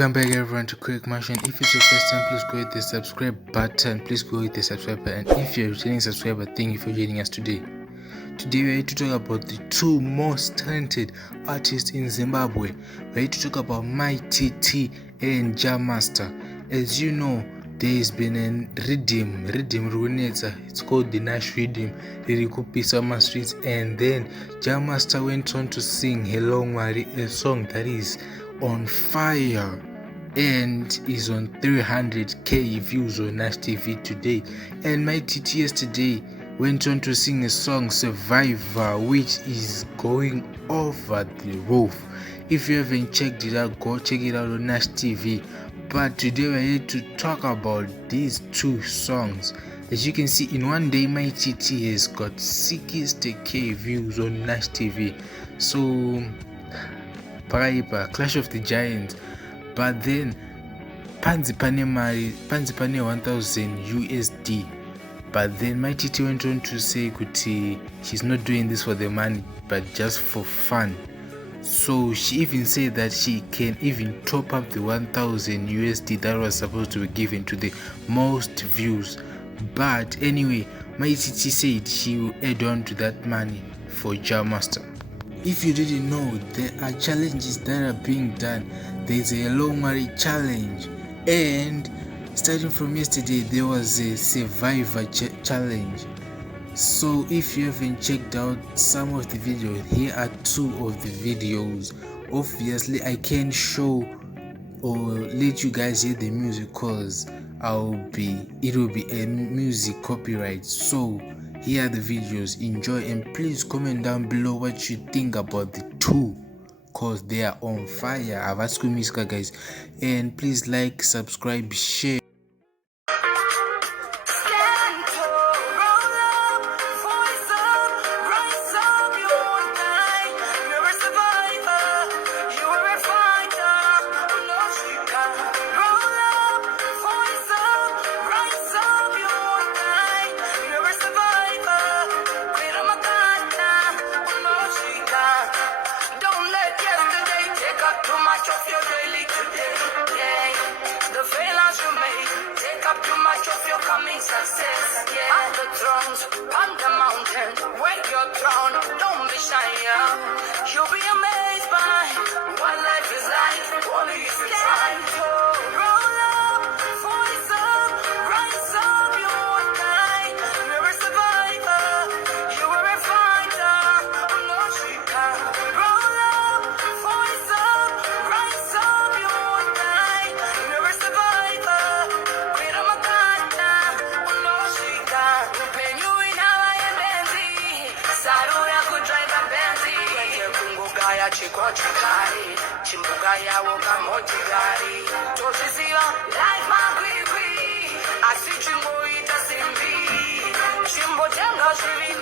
Welcome back everyone to Quick Motion. If it's your first time, please go hit the subscribe button. Please go hit the subscribe button. If you're a returning subscriber, thank you for joining us today. Today we're here to talk about the two most talented artists in Zimbabwe. We're here to talk about Mighty T and Jamaster. As you know, there's been a rhythm runetsa. It's called the Nash rhythm. Ririkupisa ma streets, and then Jamaster went on to sing Hello Mari, a song that is on fire and is on 300k views on Nash TV today. And Mighty T yesterday went on to sing a song Survivor, which is going over the roof. If you haven't checked it out, go check it out on Nash TV. But today we're here to talk about these two songs. As you can see, in one day Mighty T has got 60k views on Nash TV. So Paraipa, Clash of the Giants. But then Panzi Pane 1000 USD. But then Mighty T went on to say Kuti she's not doing this for the money but just for fun. So she even said that she can even top up the 1000 USD that was supposed to be given to the most views. But anyway, Mighty T said she will add on to that money for Jamaster. If you didn't know, there are challenges that are being done. There's a long marriage challenge, and starting from yesterday there was a Survivor challenge. So if you haven't checked out some of the videos, here are two of the videos. Obviously I can't show or let you guys hear the music cause it will be a music copyright. So here are the videos. Enjoy, and please comment down below what you think about the two, cause they are on fire. Avaskumiska guys, and please like, subscribe, share. Success, yeah. On the thrones, on the mountain, where you're thrown, don't be shy, yeah. You'll be amazed by what life is like, only if you try to roll up, voice up, rise up, you won't die. You're a survivor, you are a fighter, no cheater. Roll up, voice up, rise up, you won't die. You're a survivor, quit on my chikochikari chimbuka yawo kamotikari tozviziva life makwikwi asi chimboita simbi chimbotenga zviri